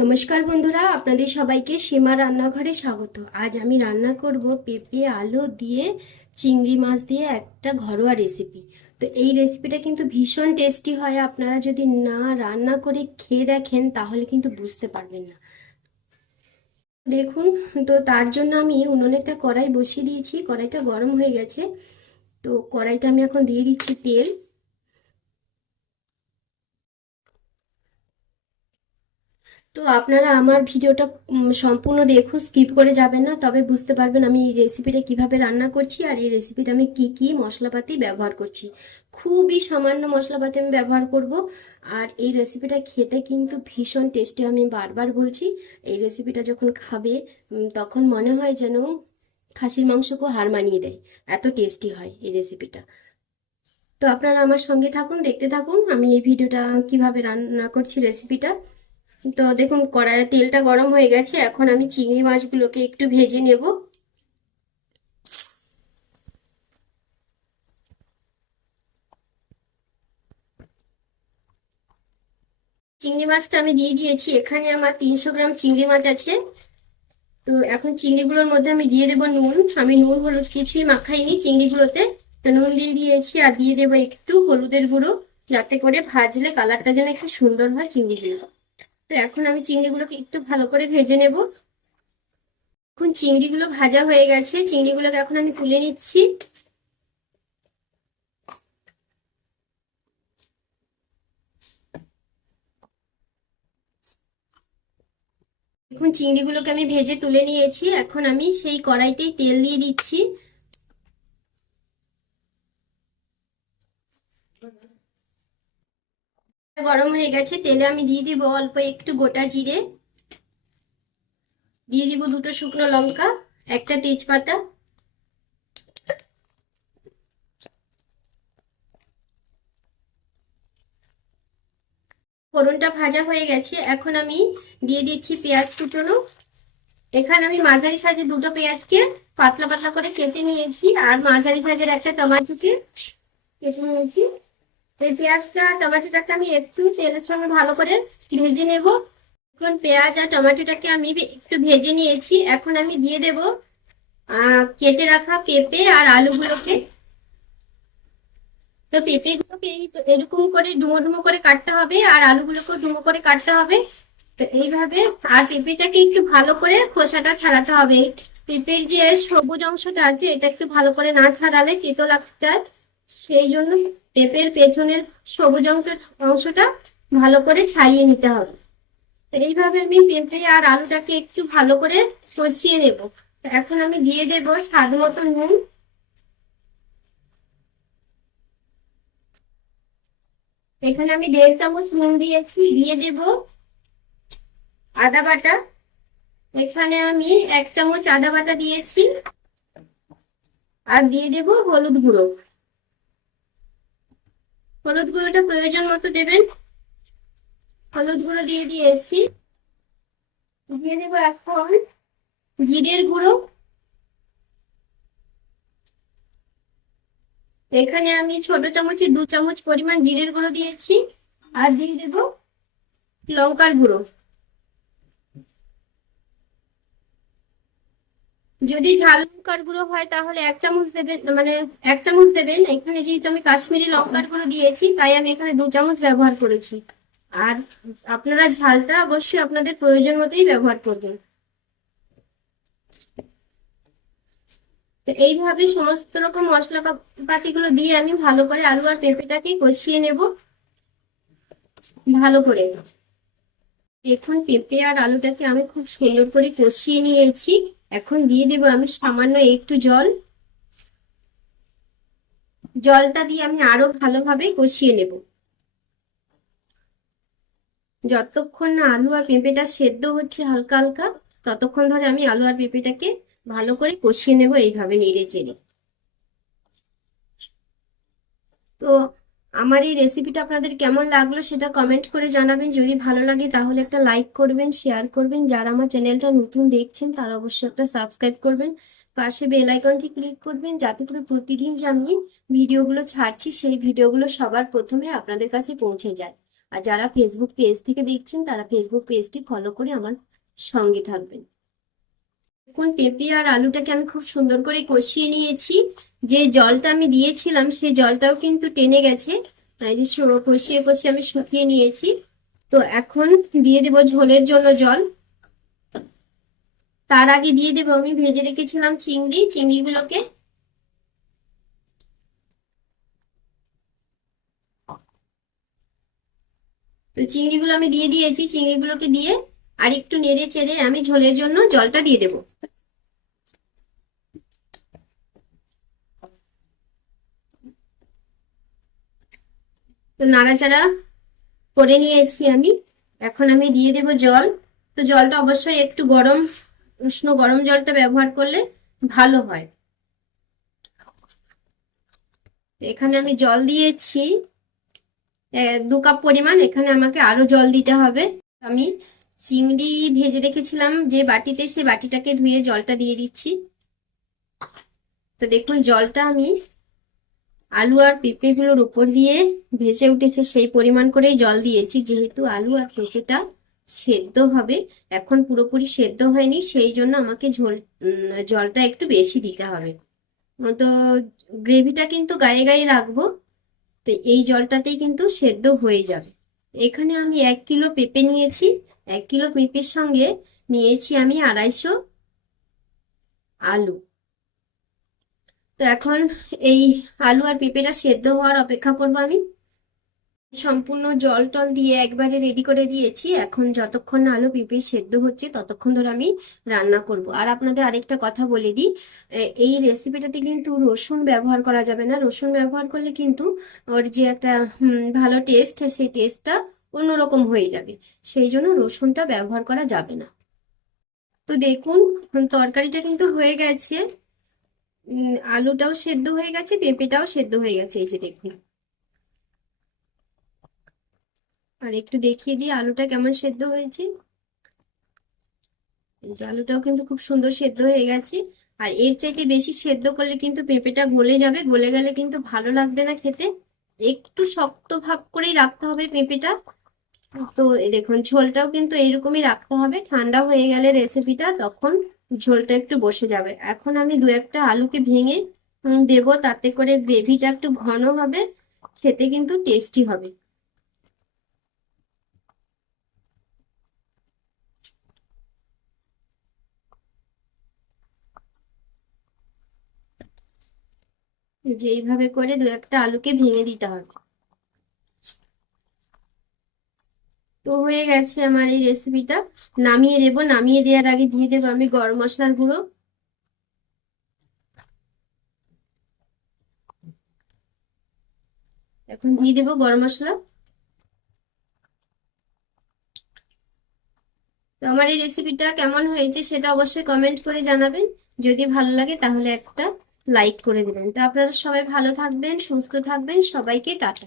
নমস্কার বন্ধুরা, আপনাদের সবাইকে সীমা রান্নাঘরে স্বাগত। আজ আমি রান্না করব পেঁপে, আলু দিয়ে চিংড়ি মাছ দিয়ে একটা ঘরোয়া রেসিপি তো এই রেসিপিটা কিন্তু ভীষণ টেস্টি হয়, আপনারা যদি না রান্না করে খেয়ে দেখেন, তাহলে কিন্তু বুঝতে পারবেন না। দেখুন, তো তার জন্য আমি উনুনে একটা কড়াই বসিয়ে দিয়েছি, কড়াইটা গরম হয়ে গেছে। তো কড়াইতে আমি এখন দিয়ে দিচ্ছি তেল। তো আপনারা আমার ভিডিওটা সম্পূর্ণ দেখুন স্কিপ করে যাবেন না। তবে বুঝতে পারবেন আমি এই রেসিপিটা কীভাবে রান্না করছি আর এই রেসিপিতে আমি কি কি মশলাপাতি ব্যবহার করছি। খুবই সামান্য মশলাপাতি আমি ব্যবহার করব। আর এই রেসিপিটা খেতে কিন্তু ভীষণ টেস্টি আমি বারবার বলছি। এই রেসিপিটা যখন খাবে তখন মনে হয় যেন খাসির মাংসকেও হার মানিয়ে দেয়। এত টেস্টি হয় এই রেসিপিটা তো আপনারা আমার সঙ্গে থাকুন, দেখতে থাকুন, আমি এই ভিডিওটা কীভাবে রান্না করছি রেসিপিটা তো দেখুন, কড়াইয়ে তেলটা গরম হয়ে গেছে, এখন আমি চিংড়ি মাছগুলোকে একটু ভেজে নেব। চিংড়ি মাছটা আমি দিয়ে দিয়েছি, এখানে আমার তিনশো গ্রাম চিংড়ি মাছ আছে। তো এখন চিংড়িগুলোর মধ্যে আমি দিয়ে দেবো নুন। আমি নুন হলুদ কিছুই মাখাইনি চিংড়িগুলোতে। তো নুন দিয়ে দিয়েছি আর দিয়ে দেবো একটু হলুদের গুঁড়ো, যাতে করে ভাজলে কালারটা যেন একটু সুন্দর হয় চিংড়ি চিংড়িগুলো তো এখন আমি চিংড়িগুলোকে একটু ভালো করে ভেজে নেব। এখন চিংড়িগুলো ভাজা হয়ে গেছে। চিংড়িগুলোকে এখন আমি তুলে নিচ্ছি। এখন চিংড়িগুলোকে আমি ভেজে তুলে নিয়েছি। এখন আমি সেই কড়াইতেই তেল দিয়ে দিচ্ছি। গরম হয়ে গেছে, তেলে আমি দিয়ে দিব অল্প একটু গোটা জিরে। দিয়ে দিব দুটো শুকনো লঙ্কা, একটা তেজপাতা। ফোড়নটা ভাজা হয়ে গেছে, এখন আমি দিয়ে দিচ্ছি পেঁয়াজ কুটোনো এখানে আমি মাঝারি সাইজের দুটো পেঁয়াজকে পাতলা পাতলা করে কেটে নিয়েছি, আর মাঝারি সাইজের একটা টমাটোকে কেটে নিয়েছি। এই পেঁয়াজটা, টমেটোটাকে আমি একটু তেলের সঙ্গে ভালো করে ভেজে নেব। এখন পেঁয়াজ আর টমেটোটাকে আমি একটু ভেজে নিয়েছি। এখন আমি দিয়ে দেব কেটে রাখা পেঁপে আর আলুগুলোকে। তো পেঁপেগুলোকে এরকম করে ডুমো ডুমো করে কাটতে হবে আর আলুগুলোকে ডুমো করে কাটতে হবে। তো এইভাবে আর পেঁপেটাকে একটু ভালো করে খোসাটা ছাড়াতে হবে। পেঁপের যে সবুজ অংশটা আছে, এটা একটু ভালো করে না ছাড়ালে তেতো লাগতে সেই জন্য পেঁপের পেছনের সবুজ অংশটা ভালো করে ছাড়িয়ে নিতে হবে। এইভাবে আমি পেঁপে আর আলুটাকে একটু ভালো করে কষিয়ে নেব। এখন আমি দিয়ে দেব স্বাদ মতো নুন। এখানে আমি দেড় চামচ নুন দিয়েছি, দিয়ে দেব আদা বাটা। এখানে আমি এক চামচ আদা বাটা দিয়েছি। আর দিয়ে দেব হলুদ গুঁড়ো। হলুদ গুঁড়োটা প্রয়োজন মতো দেবেন। হলুদ গুঁড়ো দিয়ে দিয়েছি। দিয়ে দেবো এখন জিরের গুঁড়ো। এখানে আমি ছোট চামচে দু চামচ পরিমাণ জিরের গুঁড়ো দিয়েছি। আর দিয়ে দেব লঙ্কার গুঁড়ো। যদি ঝাল লঙ্কার গুঁড়ো হয়, তাহলে এক চামচ দেবেন মানে এক চামচ দেবেন। এখানে যেহেতু আমি কাশ্মীরি লঙ্কার গুঁড়ো দিয়েছি, তাই আমি এখানে দু চামচ ব্যবহার করেছি। আর আপনারা ঝালটা অবশ্যই আপনাদের প্রয়োজন মতোই ব্যবহার করবেন। এইভাবে সমস্ত রকম মশলা পাতিগুলো দিয়ে আমি ভালো করে আলু আর পেঁপেটাকে কষিয়ে নেব। ভালো করে। দেখুন পেঁপে আর আলুটাকে আমি খুব সুন্দর করে কষিয়ে নিয়েছি। এখন দিয়ে দেবো আমি সামান্য একটু জল। জলটা দিয়ে আমি আরও ভালোভাবে কষিয়ে নেব। যতক্ষণ না আলু আর পেঁপেটা সেদ্ধ হচ্ছে হালকা হালকা, ততক্ষণ ধরে আমি আলু আর পেঁপেটাকে ভালো করে কষিয়ে নেব এইভাবে নেড়ে চেড়ে। তো আমার এই রেসিপিটা আপনাদের কেমন লাগল সেটা কমেন্ট করে জানাবেন। যদি ভালো লাগে তাহলে একটা লাইক করবেন শেয়ার করবেন। যারা আমার চ্যানেলটা নতুন দেখছেন তারা অবশ্যই একটা সাবস্ক্রাইব করবেন। পাশে বেল আইকনটি ক্লিক করবেন যাতে করে প্রতিদিন যে আমি ভিডিওগুলো ছাড়ছি সেই ভিডিওগুলো সবার প্রথমে আপনাদের কাছে পৌঁছে যায়। আর যারা ফেসবুক পেজ থেকে দেখছেন তারা ফেসবুক পেজটি ফলো করে আমার সঙ্গে থাকবেন। দেখুন পেঁপে আর আলুটাকে আমি খুব সুন্দর করে কষিয়ে নিয়েছি। যে জলটা আমি দিয়েছিলাম সেই জলটাও কিন্তু টেনে গেছে। কষিয়ে কষিয়ে আমি শুকিয়ে নিয়েছি। তো এখন দিয়ে দেবো ঝোলের জন্য জল। তার আগে দিয়ে দেবো, আমি ভেজে রেখেছিলাম চিংড়ি। চিংড়িগুলোকে তো চিংড়িগুলো আমি দিয়ে দিয়েছি। চিংড়িগুলোকে দিয়ে আর একটু নেড়ে চেড়ে আমি ঝোলের জন্য জলটা দিয়ে দেবো। নাড়াচাড়া করে নিয়েছি আমি। এখন আমি দিয়ে দেব জল। তো জলটা অবশ্যই একটু গরম, উষ্ণ গরম জলটা ব্যবহার করলে ভালো হয়। তো এখানে আমি জল দিয়েছি। দু কাপ পরিমাণ। এখানে আমাকে আরও জল দিতে হবে। আমি চিংড়ি ভেজে রেখেছিলাম যে বাটিতে, সে বাটিটাকে ধুয়ে জলটা দিয়ে দিচ্ছি। তো দেখুন, জলটা আমি আলু আর পেঁপেগুলোর উপর দিয়ে ভেসে উঠেছে সেই পরিমাণ করেই জল দিয়েছি। যেহেতু আলু আর পেঁপেটা সেদ্ধ হবে, এখন পুরোপুরি সেদ্ধ হয়নি, সেই জন্য আমাকে ঝোল জলটা একটু বেশি দিতে হবে। তো গ্রেভিটা কিন্তু গায়ে গায়ে রাখব, তো এই জলটাতেই কিন্তু সেদ্ধ হয়ে যাবে। এখানে আমি এক কিলো পেঁপে নিয়েছি, এক কিলো পেঁপের সঙ্গে নিয়েছি আমি আড়াইশো আলু। তো এখন এই আলু আর পেঁপেটা সেদ্ধ হওয়ার অপেক্ষা করব আমি। সম্পূর্ণ জল টল দিয়ে একবারে রেডি করে দিয়েছি। এখন যতক্ষণ না আলু, পেঁপে সেদ্ধ হচ্ছে, ততক্ষণ ধরে আমি রান্না করব। আর আপনাদের আরেকটা কথা বলে দিই এই রেসিপিটাতে কিন্তু রসুন ব্যবহার করা যাবে না। রসুন ব্যবহার করলে কিন্তু ওর যে একটা ভালো টেস্ট সেই টেস্টটা অন্যরকম হয়ে যাবে। সেই জন্য রসুনটা ব্যবহার করা যাবে না। তো দেখুন, তরকারিটা কিন্তু হয়ে গেছে। আলুটাও সেদ্ধ হয়ে গেছে, পেঁপেটাও সেদ্ধ হয়ে গেছে, এই যে দেখুন। আর একটু দেখিয়ে দিই আলুটা কেমন সেদ্ধ হয়েছে। আলুটাও কিন্তু খুব সুন্দর সেদ্ধ হয়ে গেছে। আর এর চাইতে বেশি সেদ্ধ করলে কিন্তু পেঁপেটা গলে যাবে, গলে গেলে কিন্তু ভালো লাগবে না খেতে। একটু শক্ত ভাব করেই রাখতে হবে পেঁপেটা। তো দেখুন, ঝোলটাও কিন্তু এইরকমই রাখতে হবে। ঠান্ডা হয়ে গেলে রেসিপিটা তখন ঝোলটা একটু বসে যাবে। এখন আমি দু একটা আলুকে ভেঙে দেবো। তাতে করে গ্রেভিটা একটু ঘন হবে, খেতে কিন্তু টেস্টি হবে। যে এইভাবে করে দু একটা আলুকে ভেঙে দিতে হবে। তো হয়ে গেছে আমার এই রেসিপিটা নামিয়ে দেবো, নামিয়ে দেওয়ার আগে দিয়ে দেবো আমি গরম মশলার গুঁড়ো। এখন দিয়ে দেবো গরম মশলা। তো আমার এই রেসিপিটা কেমন হয়েছে সেটা অবশ্যই কমেন্ট করে জানাবেন। যদি ভালো লাগে তাহলে একটা লাইক করে দেবেন। তো আপনারা সবাই ভালো থাকবেন, সুস্থ থাকবেন। সবাইকে টাটা।